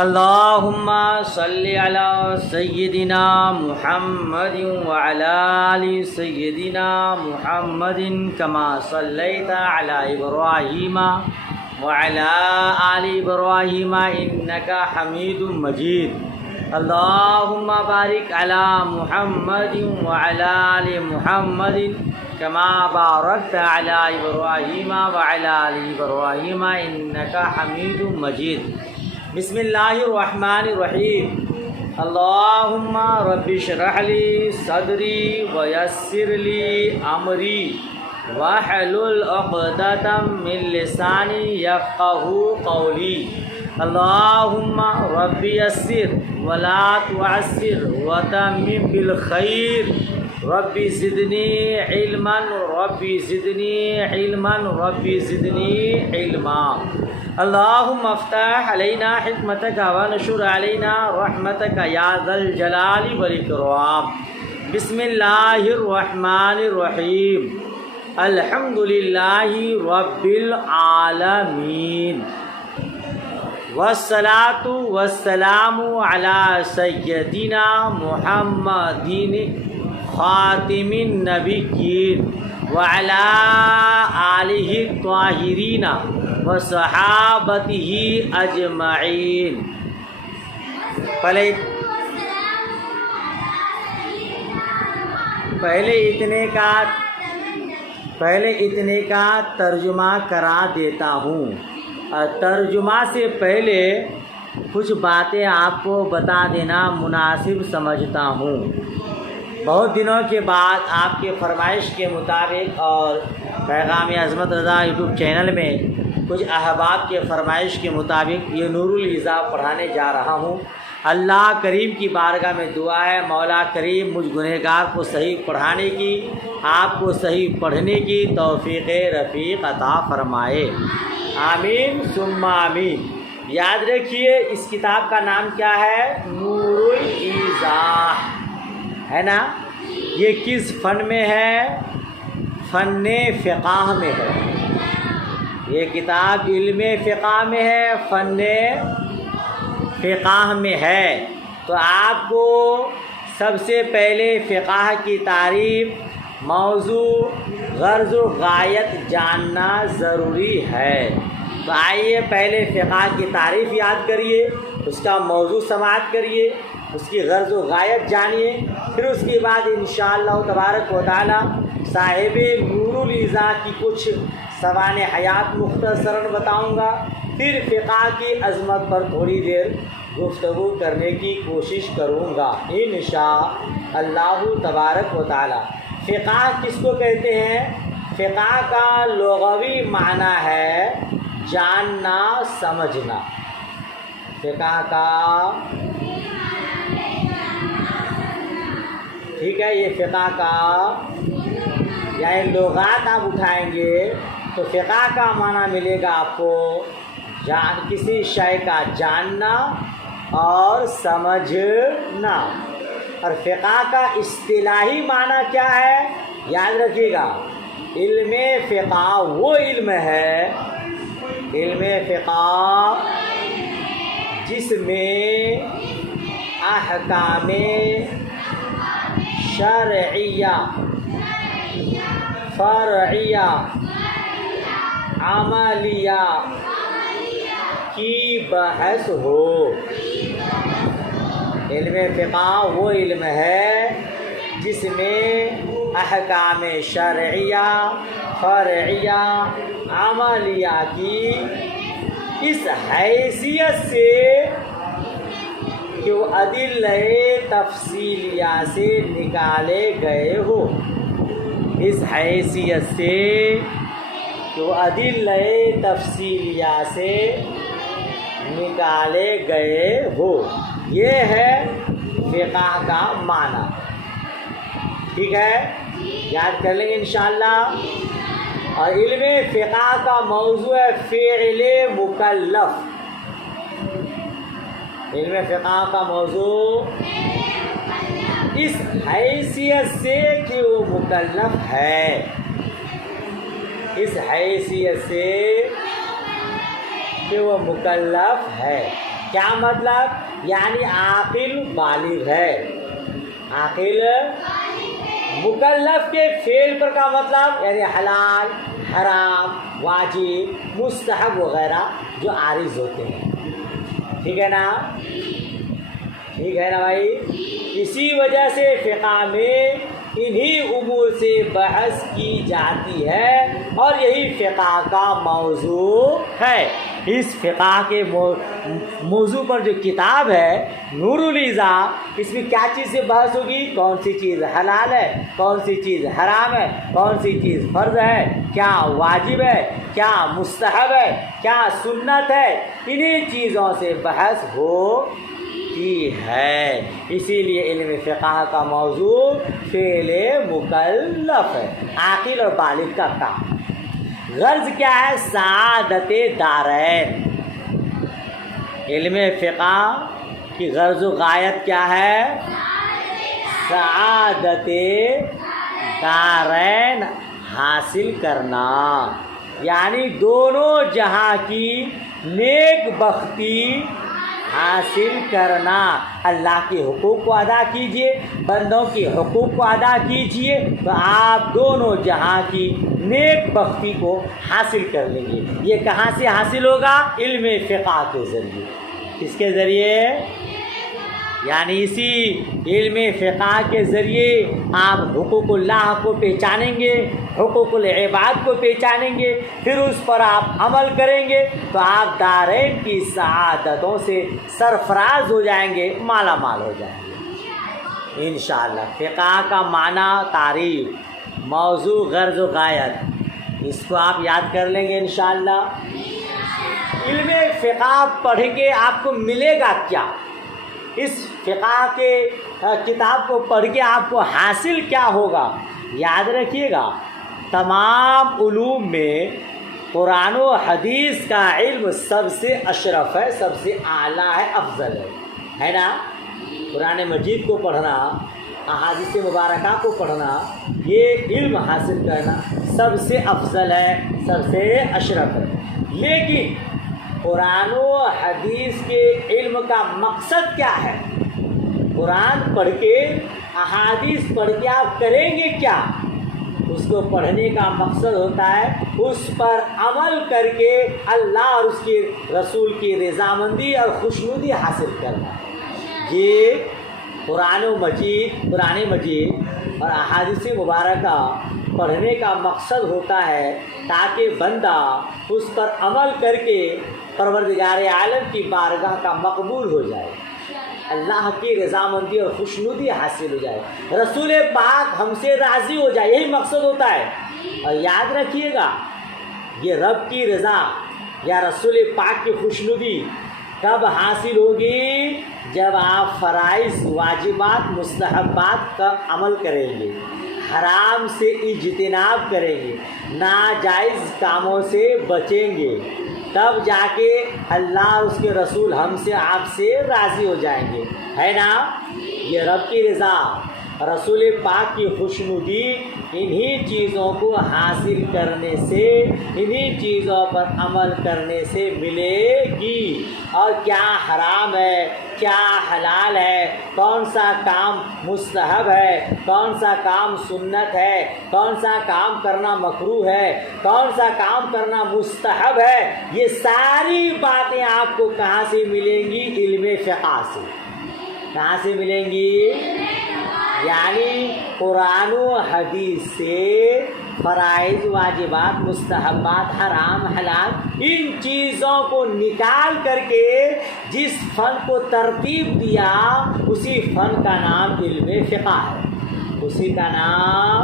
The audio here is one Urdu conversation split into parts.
اللہم صلی علی سیدنا محمد وعلی آل سیدنا محمد کما صلیت علی ابراہیم وعلی آل ابراہیم انک حمید مجید اللہم بارک علی محمد وعلی آل محمد کما بارکت علی ابراہیم وعلی آل ابراہیم انک حمید مجید بسم اللہ الرحمن الرحیم اللہم رب اشرح لی صدری ویسر لی امری واحلل عقدۃ من لسانی یفقہوا قولی اللہم رب یسر ولا تعسر وتمم بالخیر رب زدنی علما رب زدنی علما رب زدنی علما اللہم افتح علینا حکمتک ونشر علینا رحمتک یا ذا الجلال والاکرام بسم اللہ الرحمن الرحیم الحمد للہ رب العالمین والصلاة والسلام علی سیدنا محمد خاتم النبیین وعلی آلہ الطاہرین وصحابتہ اجمعین۔ پہلے اتنے کا ترجمہ کرا دیتا ہوں۔ ترجمہ سے پہلے کچھ باتیں آپ کو بتا دینا مناسب سمجھتا ہوں۔ بہت دنوں کے بعد آپ کے فرمائش کے مطابق اور پیغام عظمت رضا یوٹیوب چینل میں کچھ احباب کے فرمائش کے مطابق یہ نور العزا پڑھانے جا رہا ہوں۔ اللہ کریم کی بارگاہ میں دعا ہے مولا کریم مجھ گنہگار کو صحیح پڑھانے کی، آپ کو صحیح پڑھنے کی توفیق رفیق عطا فرمائے، آمین ثم آمین۔ یاد رکھیے اس کتاب کا نام کیا ہے؟ نور العزا ہے نا۔ یہ کس فن میں ہے؟ فن فقہ میں ہے۔ یہ کتاب علم فقہ میں ہے، فن فقہ میں ہے۔ تو آپ کو سب سے پہلے فقہ کی تعریف، موضوع، غرض و غایت جاننا ضروری ہے۔ تو آئیے پہلے فقہ کی تعریف یاد کریے، اس کا موضوع سماعت کریے، اس کی غرض و غایت جانیے، پھر اس کے بعد انشاءاللہ تبارک و تعالی صاحب نور العزا کی کچھ سوانح حیات مختصراً بتاؤں گا، پھر فقہ کی عظمت پر تھوڑی دیر گفتگو کرنے کی کوشش کروں گا انشاءاللہ تبارک و تعالی۔ فقہ کس کو کہتے ہیں؟ فقہ کا لغوی معنی ہے جاننا سمجھنا۔ فقہ کا ٹھیک ہے، یہ فقہ کا یعنی لغات آپ اٹھائیں گے تو فقہ کا معنی ملے گا آپ کو کسی شے کا جاننا اور سمجھنا۔ اور فقہ کا اصطلاحی معنی کیا ہے؟ یاد رکھیے گا، علم فقہ وہ علم ہے، علم فقہ جس میں احکام شرعیہ، فرعیہ، عملیہ کی بحث ہو۔ علم فقہ وہ علم ہے جس میں احکام شرعیہ، فرعیہ، عملیہ کی اس حیثیت سے کہ وہ ادلہ تفصیلیہ سے نکالے گئے ہو، اس حیثیت سے کہ وہ ادلہ تفصیلیہ سے نکالے گئے ہو، یہ ہے فقہ کا معنی۔ ٹھیک ہے، یاد کر لیں گے انشاءاللہ۔ اور علم فقہ کا موضوع ہے فعل مکلف۔ علم فقہ کا موضوع اس حیثیت سے کہ وہ مکلف ہے، اس حیثیت سے کہ وہ مکلف ہے۔ کیا مطلب؟ یعنی عاقل بالغ ہے. عاقل مکلف کے فعل پر کا مطلب یعنی حلال، حرام، واجب، مستحب وغیرہ جو عارض ہوتے ہیں. ٹھیک ہے نا؟ ٹھیک ہے نا بھائی؟ اسی وجہ سے فقہ میں انہی امور سے بحث کی جاتی ہے اور یہی فقہ کا موضوع ہے. اس فقہ کے موضوع پر جو کتاب ہے نور الیضاء، اس میں کیا چیز سے بحث ہوگی؟ کون سی چیز حلال ہے، کون سی چیز حرام ہے، کون سی چیز فرض ہے، کیا واجب ہے، کیا مستحب ہے، کیا سنت ہے. انہی چیزوں سے بحث ہوتی ہے. اسی لیے علم فقہ کا موضوع فعل مکلف ہے، عاقل اور بالغ کا کام. غرض کیا ہے؟ سعادت دارین. علم فقہ کی غرض و غایت کیا ہے؟ سعادت دارین حاصل کرنا، یعنی دونوں جہاں کی نیک بختی حاصل کرنا. اللہ کے حقوق کو ادا کیجئے، بندوں کے حقوق کو ادا کیجئے تو آپ دونوں جہاں کی نیک بختی کو حاصل کر لیں گے. یہ کہاں سے حاصل ہوگا؟ علم فقہ کے ذریعے. کس کے ذریعے؟ یعنی اسی علم فقہ کے ذریعے آپ حقوق اللہ کو پہچانیں گے، حقوق العباد کو پہچانیں گے، پھر اس پر آپ عمل کریں گے تو آپ دارین کی سعادتوں سے سرفراز ہو جائیں گے، مالا مال ہو جائیں گے انشاءاللہ. فقہ کا معنی، تعریف، موضوع، غرض و غایت، اس کو آپ یاد کر لیں گے انشاءاللہ. علم فقہ پڑھ کے آپ کو ملے گا کیا؟ اس فقہ کے کتاب کو پڑھ کے آپ کو حاصل کیا ہوگا؟ یاد رکھیے گا، تمام علوم میں قرآن و حدیث کا علم سب سے اشرف ہے، سب سے اعلیٰ ہے، افضل ہے نا؟ قرآن مجید کو پڑھنا، احادیث مبارکہ کو پڑھنا، یہ علم حاصل کرنا سب سے افضل ہے، سب سے اشرف ہے. لیکن قرآن و حدیث کے علم کا مقصد کیا ہے؟ قرآن پڑھ کے، احادیث پڑھ کے آپ کریں گے کیا؟ اس کو پڑھنے کا مقصد ہوتا ہے اس پر عمل کر کے اللہ اور اس کے رسول کی رضامندی اور خوشنودی حاصل کرنا. یہ قرآن مجید اور احادیث مبارکہ پڑھنے کا مقصد ہوتا ہے تاکہ بندہ اس پر عمل کر کے پروردگار عالم کی بارگاہ کا مقبول ہو جائے، اللہ کی رضامندی اور خوشنودی حاصل ہو جائے، رسول پاک ہم سے راضی ہو جائے. یہی مقصد ہوتا ہے. اور یاد رکھیے گا، یہ رب کی رضا یا رسول پاک کی خوشنودی کب حاصل ہوگی؟ جب آپ فرائض، واجبات، مستحبات کا عمل کریں گے، حرام سے اجتناب کریں گے، ناجائز کاموں سے بچیں گے، تب جا کے اللہ اور اس کے رسول ہم سے، آپ سے راضی ہو جائیں گے، ہے نا؟ یہ رب کی رضا، رسول پاک کی خوشنودی انہی چیزوں کو حاصل کرنے سے، انہی چیزوں پر عمل کرنے سے ملے گی. اور کیا حرام ہے، کیا حلال ہے، کون سا کام مستحب ہے، کون سا کام سنت ہے، کون سا کام کرنا مکروہ ہے، کون سا کام کرنا مستحب ہے، یہ ساری باتیں آپ کو کہاں سے ملیں گی؟ علم فقہ سے. کہاں سے ملیں گی؟ یعنی قرآن و حدیث سے فرائض، واجبات، مستحبات، حرام، حلال، ان چیزوں کو نکال کر کے جس فن کو ترتیب دیا اسی فن کا نام علم فقہ ہے. اسی کا نام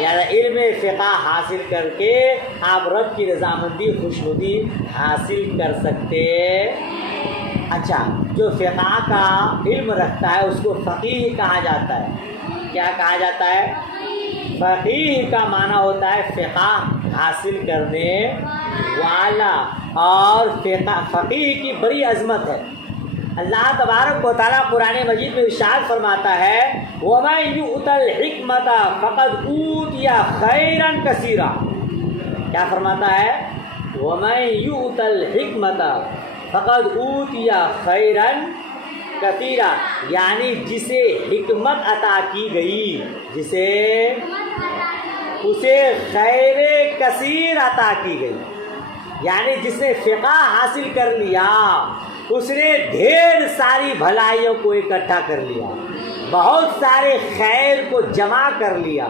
یعنی علم فقہ حاصل کر کے آپ رب کی رضامندی، خوشنودی حاصل کر سکتے. اچھا، جو فقہ کا علم رکھتا ہے اس کو فقیہ کہا جاتا ہے. کیا کہا جاتا ہے؟ فقیہ کا معنی ہوتا ہے فقہ حاصل کرنے والا. اور فقیہ کی بڑی عظمت ہے. اللہ تبارک و تعالیٰ قرآن مجید میں ارشاد فرماتا ہے وَمَن يُؤْتَ الْحِكْمَةَ فَقَدْ أُوتِيَ خَيْرًا كَثِيرًا. کیا فرماتا ہے؟ وَمَن يُؤْتَ الْحِكْمَةَ فقد اوتیا خیرن کثیرا، یعنی جسے حکمت عطا کی گئی، جسے اسے خیر کثیر عطا کی گئی، یعنی جس نے فقہ حاصل کر لیا اس نے ڈھیر ساری بھلائیوں کو اکٹھا کر لیا، بہت سارے خیر کو جمع کر لیا۔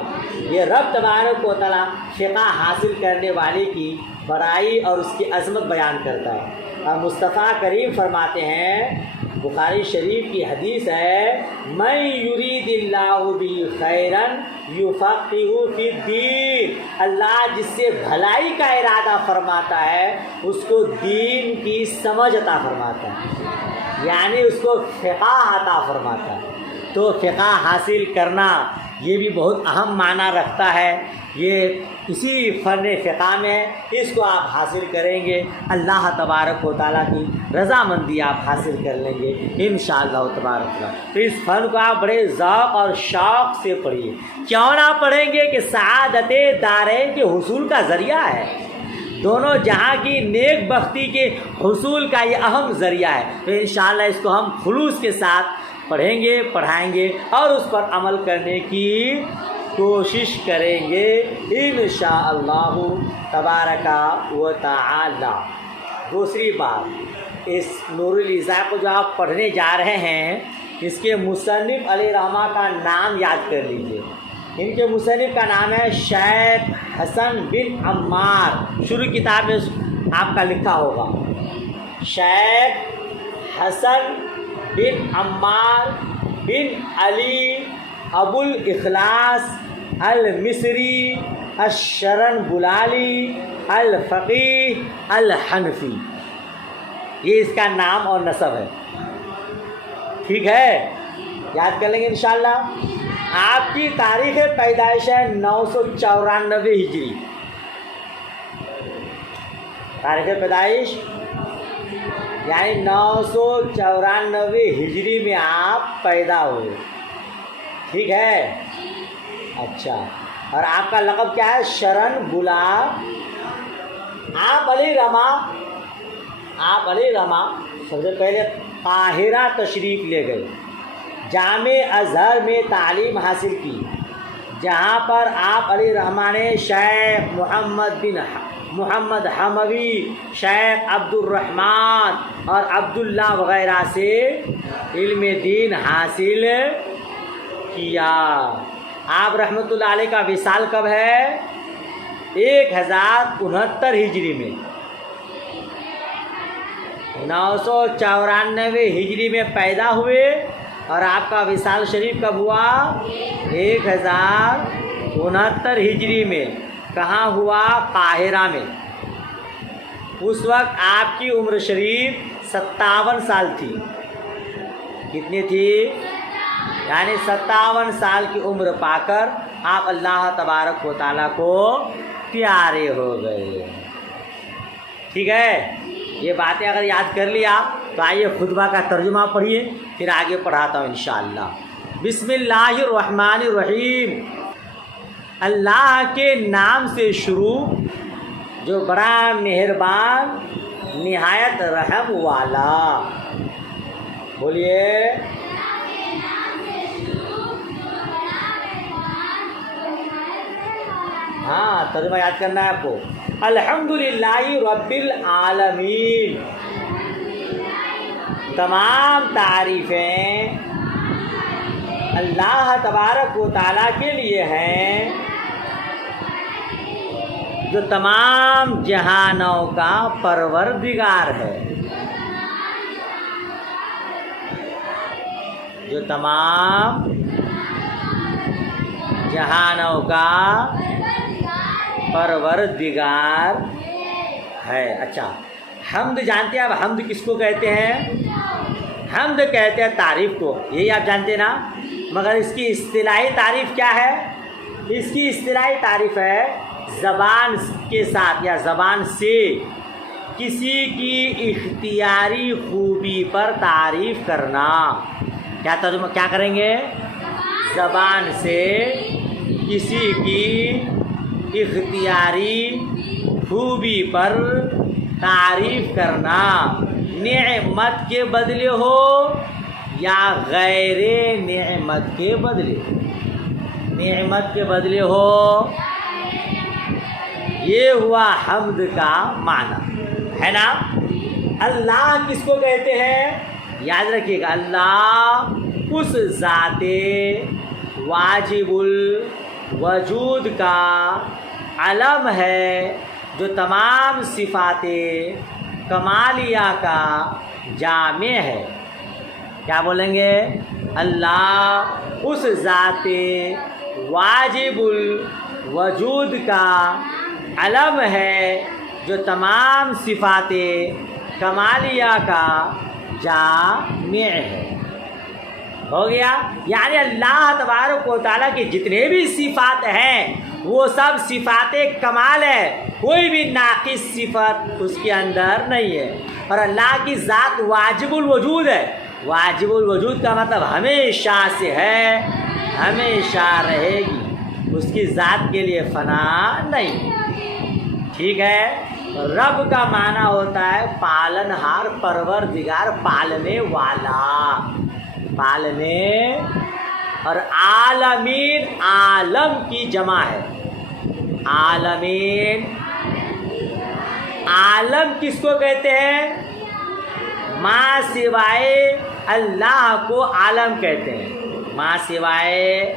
یہ رب تبارک و تعالیٰ فقہ حاصل کرنے والے کی بڑائی اور اس کی عظمت بیان کرتا ہے۔ اور مصطفیٰ کریم فرماتے ہیں، بخاری شریف کی حدیث ہے، من یرید اللہ بہ خیرا یفقہہ فی الدین، اللہ جس سے بھلائی کا ارادہ فرماتا ہے اس کو دین کی سمجھ عطا فرماتا ہے، یعنی اس کو فقہ عطا فرماتا ہے۔ تو فقہ حاصل کرنا یہ بھی بہت اہم معنی رکھتا ہے، یہ اسی فن فقہ میں اس کو آپ حاصل کریں گے، اللہ تبارک و تعالیٰ کی رضامندی آپ حاصل کر لیں گے انشاءاللہ تبارک اللہ۔ تو اس فن کو آپ بڑے ذوق اور شوق سے پڑھیے، کیوں نہ پڑھیں گے کہ سعادت دارین کے حصول کا ذریعہ ہے، دونوں جہاں کی نیک بختی کے حصول کا یہ اہم ذریعہ ہے۔ تو انشاءاللہ اس کو ہم خلوص کے ساتھ پڑھیں گے، پڑھائیں گے اور اس پر عمل کرنے کی کوشش کریں گے انشاءاللہ تبارک و تعالی۔ دوسری بات، اس نور العزا کو جو آپ پڑھنے جا رہے ہیں اس کے مصنف علیہ رحمہ کا نام یاد کر لیجئے۔ ان کے مصنف کا نام ہے شیخ حسن بن عمار، شروع کتاب میں آپ کا لکھا ہوگا، شیخ حسن بن عمار بن علی ابو الاخلاص المصری الشرن بلالی الفقیہ الحنفی، یہ اس کا نام اور نسب ہے، ٹھیک ہے، یاد کر لیں گے انشاءاللہ۔ آپ کی تاریخ پیدائش ہے 994 ہجری، تاریخ پیدائش یعنی 994 ہجری میں آپ پیدا ہوئے، ٹھیک ہے، اچھا۔ اور آپ کا لقب کیا ہے؟ شرن بلا۔ آپ علی رما سب سے پہلے قاہرہ تشریف لے گئے، جامع ازہر میں تعلیم حاصل کی، جہاں پر آپ علی رحمہ نے شیخ محمد حموی، شیخ عبد الرحمن اور عبداللہ وغیرہ سے علم دین حاصل کیا۔ آپ رحمۃ اللہ علیہ کا وصال کب ہے؟ 1069 ہجری میں، 994 ہجری میں پیدا ہوئے اور آپ کا وصال شریف کب ہوا؟ 1069 ہجری میں۔ کہاں ہوا؟ قاہرہ میں۔ اس وقت آپ کی عمر شریف 57 سال تھی۔ کتنی تھی؟ یعنی 57 سال کی عمر پا کر آپ اللہ تبارک و تعالیٰ کو پیارے ہو گئے، ٹھیک ہے۔ یہ باتیں اگر یاد کر لیا تو آئیے خطبہ کا ترجمہ پڑھیے، پھر آگے پڑھاتا ہوں انشاءاللہ۔ بسم اللہ الرحمن الرحیم، اللہ کے نام سے شروع جو بڑا مہربان نہایت رحم والا۔ بولیے ہاں، ترجمہ یاد کرنا ہے آپ کو۔ الحمدللہ رب العالمین، تمام تعریفیں اللہ تبارک و تعالیٰ کے لیے ہیں جو تمام جہانوں کا پروردگار ہے، جو تمام جہانوں کا پروردگار ہے۔ اچھا، حمد جانتے ہیں آپ؟ حمد کس کو کہتے ہیں؟ حمد کہتے ہیں تعریف کو، یہی آپ جانتے ہیں نا، مگر اس کی اصطلاحی تعریف کیا ہے؟ اس کی اصطلاحی تعریف ہے زبان کے ساتھ یا زبان سے کسی کی اختیاری خوبی پر تعریف کرنا۔ کیا ترجمہ کیا کریں گے؟ زبان سے کسی کی اختیاری خوبی پر تعریف کرنا، نعمت کے بدلے ہو یا غیر نعمت کے بدلے؟ نعمت کے بدلے ہو، یہ ہوا حمد کا معنی ہے نا۔ اللہ کس کو کہتے ہیں؟ یاد رکھیے گا، اللہ اس ذات واجب الوجود کا علم ہے جو تمام صفات کمالیہ کا جامع ہے۔ کیا بولیں گے؟ اللہ اس ذات واجب الوجود کا علم ہے جو تمام صفات کمالیہ کا جامع ہے۔ ہو گیا؟ یعنی اللہ تبارک و تعالیٰ کی جتنے بھی صفات ہیں وہ سب صفات کمال ہے، کوئی بھی ناقص صفت اس کے اندر نہیں ہے۔ اور اللہ کی ذات واجب الوجود ہے۔ واجب الوجود کا مطلب ہمیشہ سے ہے، ہمیشہ رہے گی، اس کی ذات کے لیے فنا نہیں۔ ٹھیک ہے؟ رب کا معنی ہوتا ہے پالن ہار، پروردگار، پالنے والا، پالنے، اور عالمین عالم کی جمع ہے۔ عالمین، عالم کس کو کہتے ہیں؟ ماں سوائے اللہ کو عالم کہتے ہیں، ماں سوائے،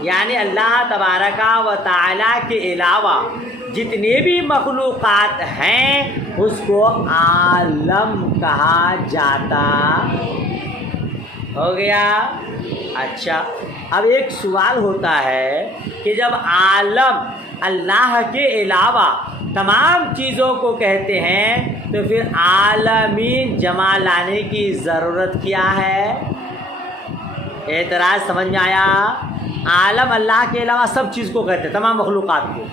یعنی اللہ تبارک و تعالیٰ کے علاوہ جتنے بھی مخلوقات ہیں اس کو عالم کہا جاتا۔ ہو گیا؟ اچھا، اب ایک سوال ہوتا ہے کہ جب عالم اللہ کے علاوہ تمام چیزوں کو کہتے ہیں تو پھر عالمین جمع لانے کی ضرورت کیا ہے؟ اعتراض سمجھ میں آیا؟ عالم اللہ کے علاوہ سب چیز کو کہتے ہیں، تمام مخلوقات کو،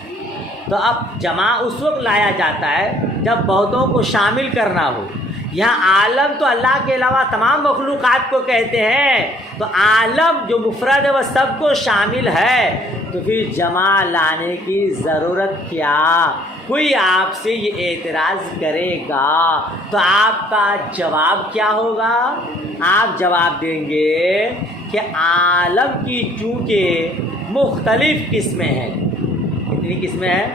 تو اب جمع اس وقت لایا جاتا ہے جب بہتوں کو شامل کرنا ہو۔ یہاں عالم تو اللہ کے علاوہ تمام مخلوقات کو کہتے ہیں، تو عالم جو مفرد ہے وہ سب کو شامل ہے، تو پھر جمع لانے کی ضرورت کیا؟ کوئی آپ سے یہ اعتراض کرے گا تو آپ کا جواب کیا ہوگا؟ آپ جواب دیں گے کہ عالم کی چونکہ مختلف قسمیں ہیں۔ کتنی قسمیں ہیں؟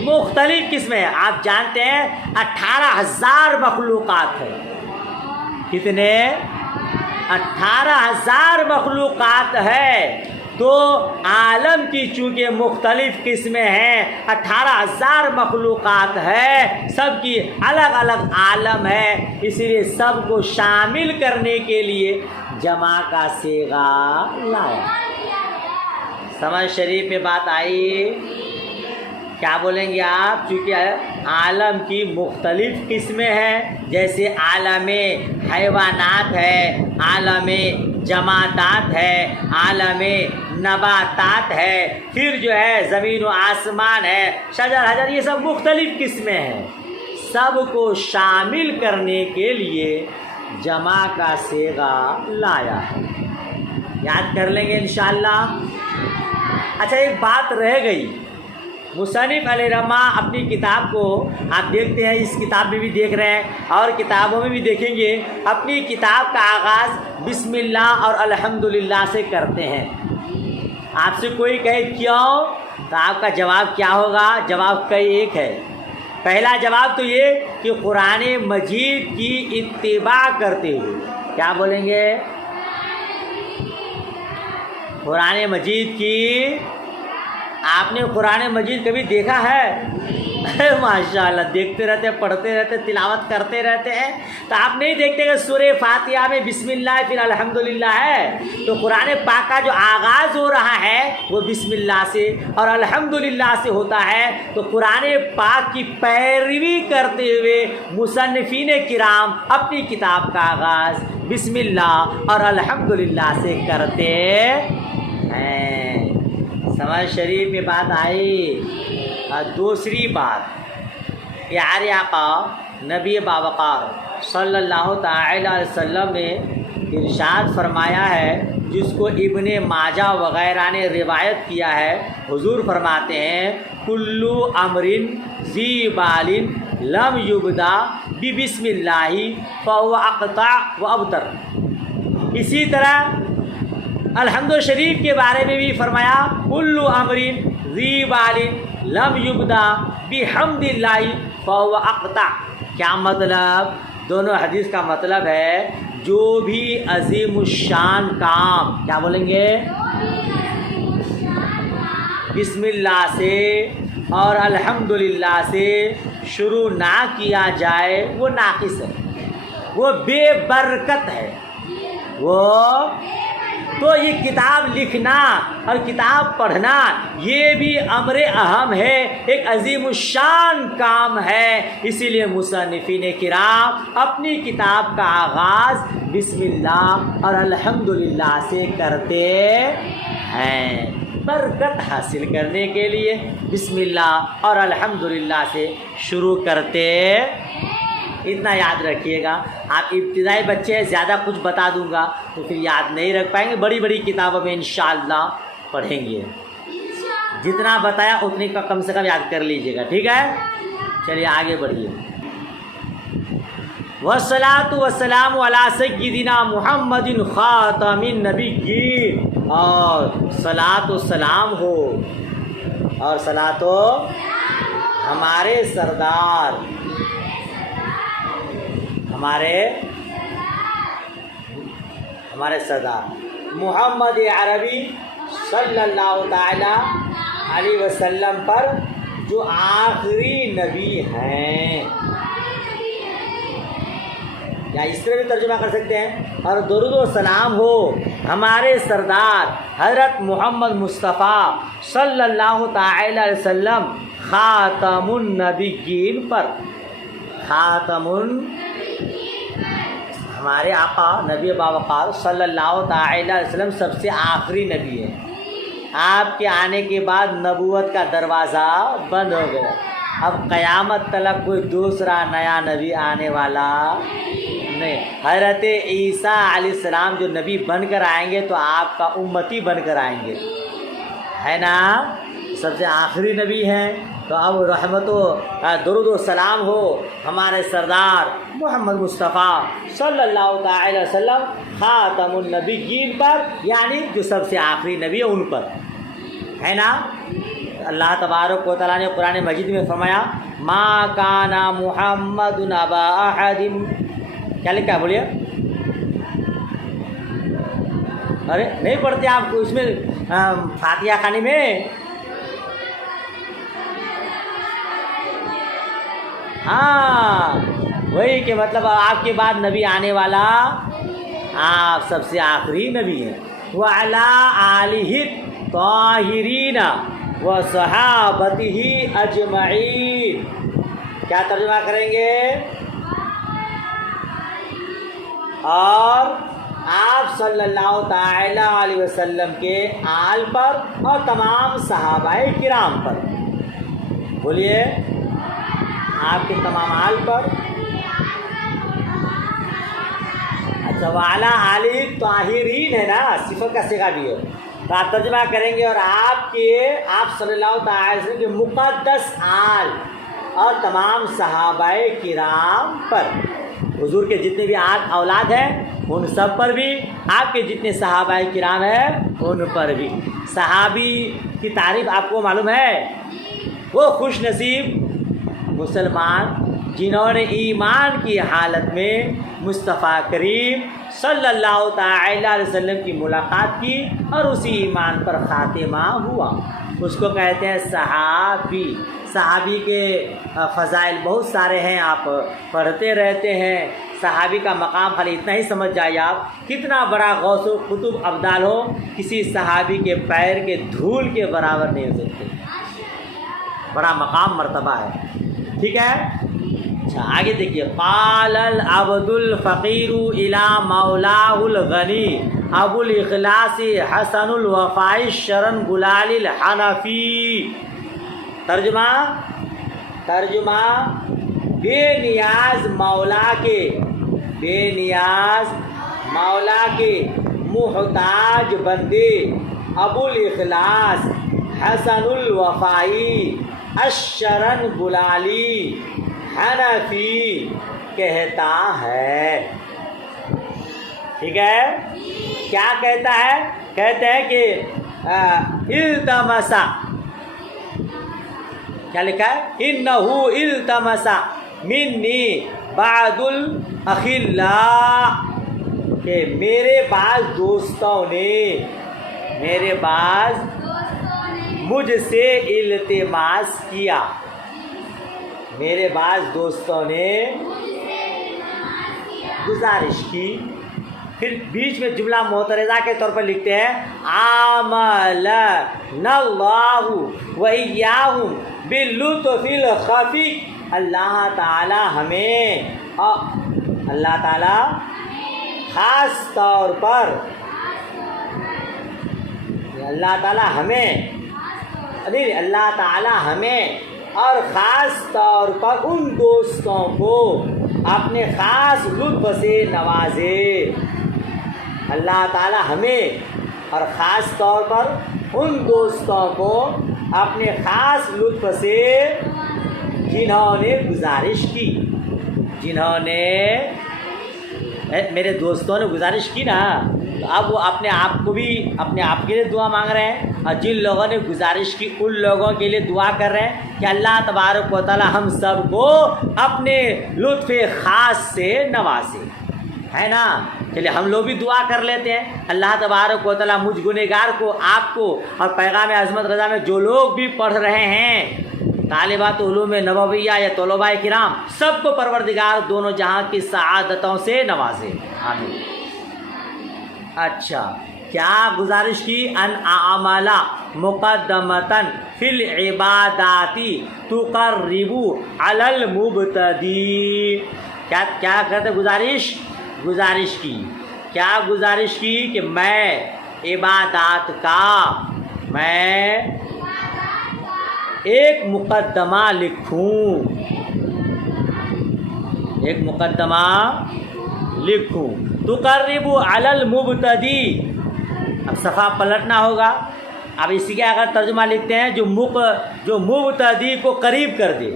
مختلف قسمیں ہیں۔ آپ جانتے ہیں 18,000 مخلوقات ہیں۔ کتنے؟ 18,000 مخلوقات ہے، تو عالم کی چونکہ مختلف قسمیں ہیں، 18,000 مخلوقات ہے، سب کی الگ الگ عالم ہے، اسی لیے سب کو شامل کرنے کے لیے جمع کا صیغہ لایا۔ سمجھ شریف میں بات آئی؟ کیا بولیں گے آپ؟ چونکہ عالم کی مختلف قسمیں ہیں، جیسے عالم حیوانات ہے، عالم جمادات ہے، عالم نباتات ہے، پھر جو ہے زمین و آسمان ہے، شجر حجر، یہ سب مختلف قسمیں ہیں۔ سب کو شامل کرنے کے لیے جمع کا صیغہ لایا ہے۔ یاد کر لیں گے انشاءاللہ۔ اچھا، ایک بات رہ گئی۔ مصنف علیہ رحمہ اپنی کتاب کو آپ دیکھتے ہیں، اس کتاب میں بھی دیکھ رہے ہیں اور کتابوں میں بھی دیکھیں گے، اپنی کتاب کا آغاز بسم اللہ اور الحمدللہ سے کرتے ہیں۔ آپ سے کوئی کہے کیوں، تو آپ کا جواب کیا ہوگا؟ جواب کئی ایک ہے۔ پہلا جواب تو یہ کہ قرآن مجید کی اتباع کرتے ہوئے، کیا بولیں گے؟ قرآن مجید کی، آپ نے قرآن مجید کبھی دیکھا ہے؟ ماشاءاللہ، دیکھتے رہتے، پڑھتے رہتے، تلاوت کرتے رہتے ہیں، تو آپ نہیں دیکھتے کہ سورہ فاتحہ میں بسم اللہ پھر الحمدللہ ہے؟ تو قرآن پاک کا جو آغاز ہو رہا ہے وہ بسم اللہ سے اور الحمدللہ سے ہوتا ہے۔ تو قرآن پاک کی پیروی کرتے ہوئے مصنفین کرام اپنی کتاب کا آغاز بسم اللہ اور الحمدللہ سے کرتے ہیں۔ سمجھ شریف میں بات آئی؟ اور دوسری بات، پیارے آقا نبی باوقار صلی اللہ تعالی علیہ وسلم نے ارشاد فرمایا ہے، جس کو ابن ماجہ وغیرہ نے روایت کیا ہے۔ حضور فرماتے ہیں کلو امرن ذی بال لم یبدا بسم اللہ فهو اقطع و ابتر۔ اسی طرح الحمد شریف کے بارے میں بھی فرمایا کل امر ذی بال لم یبدا بحمد اللہ فهو اقطع۔ کیا مطلب؟ دونوں حدیث کا مطلب ہے جو بھی عظیم الشان کام، کیا بولیں گے؟ بسم اللہ سے اور الحمدللہ سے شروع نہ کیا جائے وہ ناقص ہے، وہ بے برکت ہے۔ وہ تو یہ کتاب لکھنا اور کتاب پڑھنا یہ بھی امر اہم ہے، ایک عظیم الشان کام ہے۔ اسی لیے مصنفین کرام اپنی کتاب کا آغاز بسم اللہ اور الحمدللہ سے کرتے ہیں۔ برکت حاصل کرنے کے لیے بسم اللہ اور الحمدللہ سے شروع کرتے۔ اتنا یاد رکھیے گا۔ آپ ابتدائی بچے ہیں، زیادہ کچھ بتا دوں گا تو پھر یاد نہیں رکھ پائیں گے، بڑی بڑی کتابوں میں انشاءاللہ پڑھیں گے۔ جتنا بتایا اتنی کا کم سے کم یاد کر لیجیے گا، ٹھیک ہے؟ چلیے آگے بڑھیے۔ والصلاة والسلام علی سیدنا محمد خاتم النبیین، اور صلاۃ و سلام ہو، اور صلاۃ و ہمارے سردار، ہمارے سردار محمد عربی صلی اللہ تعالی علیہ وسلم پر جو آخری نبی ہیں، یا اس طرح بھی ترجمہ کر سکتے ہیں، اور درود و سلام ہو ہمارے سردار حضرت محمد مصطفیٰ صلی اللہ تعالی علیہ وسلم خاتم النبیین پر۔ خاتم ہمارے آقا نبی باوقار صلی اللہ تعالی علیہ وسلم سب سے آخری نبی ہے۔ آپ کے آنے کے بعد نبوت کا دروازہ بند ہو گیا، اب قیامت تلک کوئی دوسرا نیا نبی آنے والا نہیں۔ حضرت عیسیٰ علیہ السلام جو نبی بن کر آئیں گے تو آپ کا امتی بن کر آئیں گے، ہے نا؟ سب سے آخری نبی ہیں، تو اب رحمت و درود و سلام ہو ہمارے سردار محمد مصطفیٰ صلی اللہ تعالی وسلم خاتم النبیین پر، یعنی جو سب سے آخری نبی ہے ان پر، ہے نا؟ اللہ تبارک و تعالیٰ نے قرآن مجید میں فرمایا ما کان محمد ابا احد، کیا لکھا ہے بولیے؟ ارے نہیں پڑھتے آپ کو اس میں فاتحہ خانی میں؟ ہاں وہی کہ مطلب آپ کے بعد نبی آنے والا آپ سب سے آخری نبی ہیں۔ وعلی آلہ الطاہرین وصحابتہ اجمعین، کیا ترجمہ کریں گے؟ اور آپ صلی اللہ تعالی علیہ وسلم کے آل پر اور تمام صحابہ کرام پر، بولیے آپ کے تمام آل پر۔ اچھا وعلی آلہ الطاہرین ہے نا، صفت کا صیغہ بھی ہے، تو آپ ترجمہ کریں گے اور آپ صلی اللہ تعالی وسلم کے مقدس آل اور تمام صحابہ کرام پر، حضور کے جتنے بھی اولاد ہیں ان سب پر بھی، آپ کے جتنے صحابہ کرام ہیں ان پر بھی۔ صحابی کی تعریف آپ کو معلوم ہے، وہ خوش نصیب مسلمان جنہوں نے ایمان کی حالت میں مصطفیٰ کریم صلی اللہ تعالی علیہ وسلم کی ملاقات کی اور اسی ایمان پر خاتمہ ہوا، اس کو کہتے ہیں صحابی۔ صحابی کے فضائل بہت سارے ہیں، آپ پڑھتے رہتے ہیں۔ صحابی کا مقام خالی اتنا ہی سمجھ جائیے آپ، کتنا بڑا غوث و قطب ابدال ہو، کسی صحابی کے پیر کے دھول کے برابر نہیں ہو سکتے، بڑا مقام مرتبہ ہے، ٹھیک ہے؟ اچھا آگے دیکھیے، قال العبد الفقیر الی مولاہ الغنی ابو الاخلاص حسن الوفاء شرن گلال الحنفی۔ ترجمہ بے نیاز مولا کے محتاج بندے ابو الاخلاص حسن الوفائی الشرن گلالی حنفی کہتا ہے. ٹھیک ہے, کیا کہتا ہے؟ کہتے ہیں کہ التمسا, کیا لکھا ہے؟ انہو التمسا منی بعض الاخلاء, کہ میرے بعض دوستوں نے مجھ سے التماس کیا. میرے بعض دوستوں نے گزارش کی. پھر بیچ میں جملہ معترضہ کے طور پر لکھتے ہیں عاملنا اللہ وإیاہم باللطف الخفی. اللہ تعالی خاص طور پر اللہ تعالی ہمیں اور خاص طور پر ان دوستوں کو اپنے خاص لطف سے نوازے. اللہ تعالی ہمیں اور خاص طور پر ان دوستوں کو اپنے خاص لطف سے جنہوں نے گزارش کی, میرے دوستوں نے گزارش کی نا, تو اب وہ اپنے آپ کے لیے دعا مانگ رہے ہیں, اور جن لوگوں نے گزارش کی ان لوگوں کے لیے دعا کر رہے ہیں کہ اللہ تبارک و تعالی ہم سب کو اپنے لطف خاص سے نوازے, ہے نا. چلیے ہم لوگ بھی دعا کر لیتے ہیں, اللہ تبارک و تعالی مجھ گنہگار کو, آپ کو, اور پیغام عظمت رضا میں جو لوگ بھی پڑھ رہے ہیں, طالبات علوم نبویہ یا طلباء کرام, سب کو پروردگار دونوں جہاں کی سعادتوں سے نوازے, آمین. اچھا, کیا گزارش کی؟ ان اعمال مقدمتاً فی العبادات تقرب علی المبتدی. کیا کرتے گزارش کی کیا گزارش کی کہ میں عبادات کا ایک مقدمہ لکھوں, تقرب علی المبتدی. اب صفحہ پلٹنا ہوگا. اب اسی کا اگر ترجمہ لکھتے ہیں جو مبتدی کو قریب کر دے,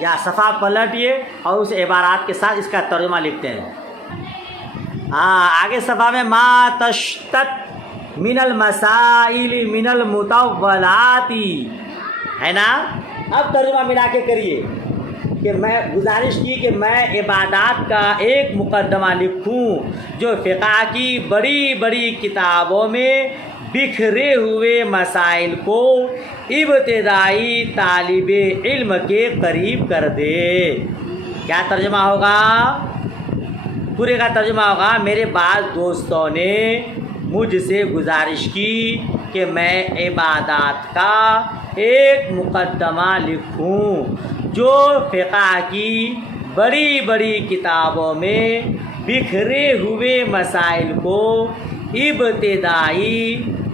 یا صفحہ پلٹیے اور اس عبارات کے ساتھ اس کا ترجمہ لکھتے ہیں. آگے صفحہ میں ما تشتت من المسائل من المطولات, ہے نا. اب ترجمہ ملا کے کریے کہ میں گزارش کی کہ میں عبادات کا ایک مقدمہ لکھوں جو فقہ کی بڑی بڑی کتابوں میں بکھرے ہوئے مسائل کو ابتدائی طالب علم کے قریب کر دے. کیا ترجمہ ہوگا؟ پورے کا ترجمہ ہوگا میرے بعض دوستوں نے مجھ سے گزارش کی کہ میں عبادات کا ایک مقدمہ لکھوں جو فقہ کی بڑی بڑی کتابوں میں بکھرے ہوئے مسائل کو ابتدائی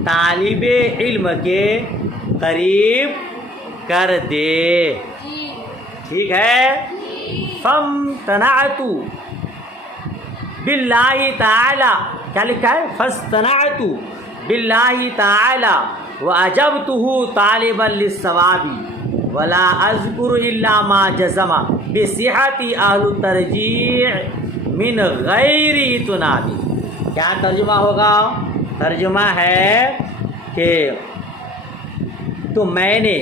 طالب علم کے قریب کر دے. ٹھیک ہے. فامتنعت باللہ تعالی, کیا لکھا ہے؟ فاستنعت باللہ تعالی وأجبته طالبا للثواب ولا اذکر الا ما جزم بصحت اہل الترجیح من غیر اتناب. کیا ترجمہ ہوگا؟ ترجمہ ہے کہ تو میں نے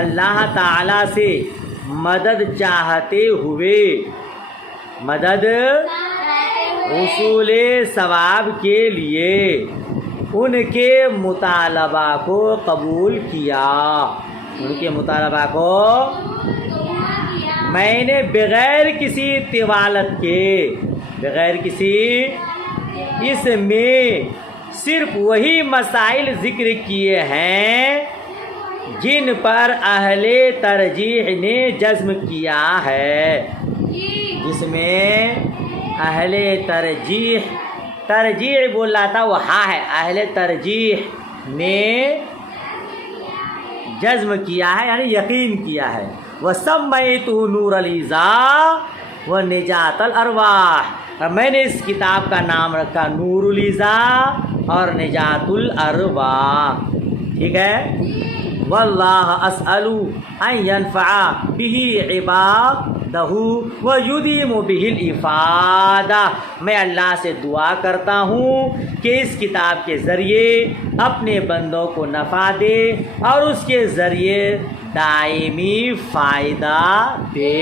اللہ تعالی سے مدد چاہتے ہوئے حصول ثواب کے لیے ان کے مطالبہ کو قبول کیا. میں نے بغیر کسی طوالت کے اس میں صرف وہی مسائل ذکر کیے ہیں جن پر اہل ترجیح نے جزم کیا ہے. جس میں اہل ترجیح بول رہا تھا وہ ہاں ہے, اہل ترجیح نے جزم کیا ہے یعنی یقین کیا ہے. وَسَمَّيْتُهُ نُورَ الْإِزَاءِ وَنِجَاةَ الْأَرْوَاحِ, اور میں نے اس کتاب کا نام رکھا نور الازاء اور نجات الارواح. ٹھیک ہے. واللہ اسأل ان ينفع به عبادہ ویدیم به الافادہ، میں اللہ سے دعا کرتا ہوں کہ اس کتاب کے ذریعے اپنے بندوں کو نفع دے اور اس کے ذریعے دائمی فائدہ دے۔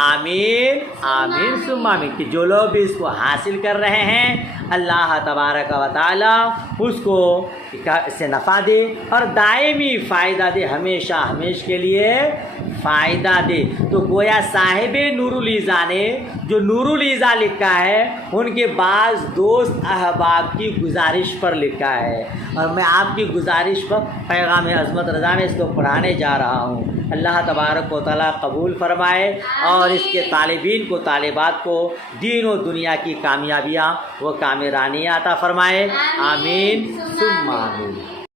آمین آمین ثم آمین۔ کہ جو لوگ بھی اس کو حاصل کر رہے ہیں اللہ تبارک و تعالی اس کو اس سے نفع دے اور دائمی فائدہ دے، ہمیشہ ہمیشہ کے لیے فائدہ دے۔ تو گویا صاحب نور الایضاح نے جو نور الایضاح لکھا ہے ان کے بعض دوست احباب کی گزارش پر لکھا ہے، اور میں آپ کی گزارش پر پیغام عظمت رضا میں اس کو پڑھانے جا رہا ہوں۔ اللہ تبارک و تعالیٰ قبول فرمائے اور اس کے طالبین کو طالبات کو دین و دنیا کی کامیابیاں و کامرانی عطا فرمائے۔ آمین ثم آمین۔